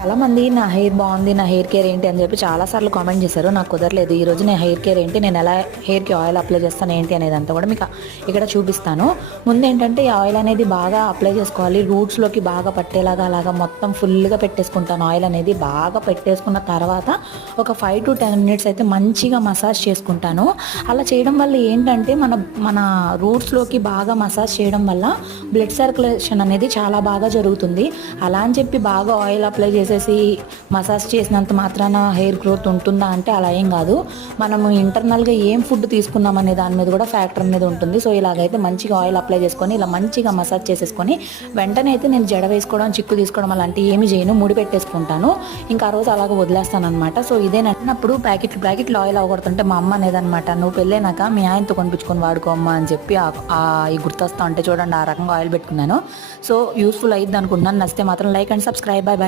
చాలామంది నా హెయిర్ బాగుంది నా హెయిర్ కేర్ ఏంటి అని చెప్పి చాలాసార్లు కామెంట్ చేశారు. నాకు కుదరలేదు. ఈ రోజు నేను హెయిర్ కేర్ ఏంటి నేను ఎలా హెయిర్కి ఆయిల్ అప్లై చేస్తాను ఏంటి అనేది అంతా కూడా మీకు ఇక్కడ చూపిస్తాను. ముందు ఏంటంటే ఈ ఆయిల్ అనేది బాగా అప్లై చేసుకోవాలి. రూట్స్లోకి బాగా పట్టేలాగా అలాగా మొత్తం ఫుల్గా పెట్టేసుకుంటాను. ఆయిల్ అనేది బాగా పెట్టేసుకున్న తర్వాత ఒక ఫైవ్ టు టెన్ మినిట్స్ అయితే మంచిగా మసాజ్ చేసుకుంటాను. అలా చేయడం వల్ల ఏంటంటే మన మన రూట్స్లోకి బాగా మసాజ్ చేయడం వల్ల బ్లడ్ సర్క్యులేషన్ అనేది చాలా బాగా జరుగుతుంది. అలా అని చెప్పి బాగా ఆయిల్ అప్లై చేసేసి మసాజ్ చేసినంత మాత్రాన హెయిర్ గ్రోత్ ఉంటుందా అంటే అలా ఏం కాదు. మనము ఇంటర్నల్గా ఏం ఫుడ్ తీసుకున్నాం అనే దాని మీద కూడా ఫ్యాక్టర్ మీద ఉంటుంది. సో ఇలాగైతే మంచిగా ఆయిల్ అప్లై చేసుకొని ఇలా మంచిగా మసాజ్ చేసేసుకొని వెంటనే అయితే నేను జడ వేసుకోవడం చిక్కు తీసుకోవడం అలాంటివి ఏమి చేయను. ముడి పెట్టేసుకుంటాను. ఇంకా ఆ రోజు అలాగ వదిలేస్తాను అనమాట సో ఇదే నచ్చినప్పుడు ప్యాకెట్లు ప్యాకెట్లు ఆయిల్ అవ్వకూడదంటే మా అమ్మ అనేదనమాట నువ్వు పెళ్ళైనాక మీ ఆయనతో కొనిపించుకొని వాడుకోమ్మా అని చెప్పి ఈ గుర్తొస్తా ఉంటే చూడండి ఆ రకంగా ఆయిల్ పెట్టుకున్నాను. సో యూస్ఫుల్ అయ్యిద్ది అనుకుంటున్నాను. నచ్చితే మాత్రం like and subscribe. Bye bye.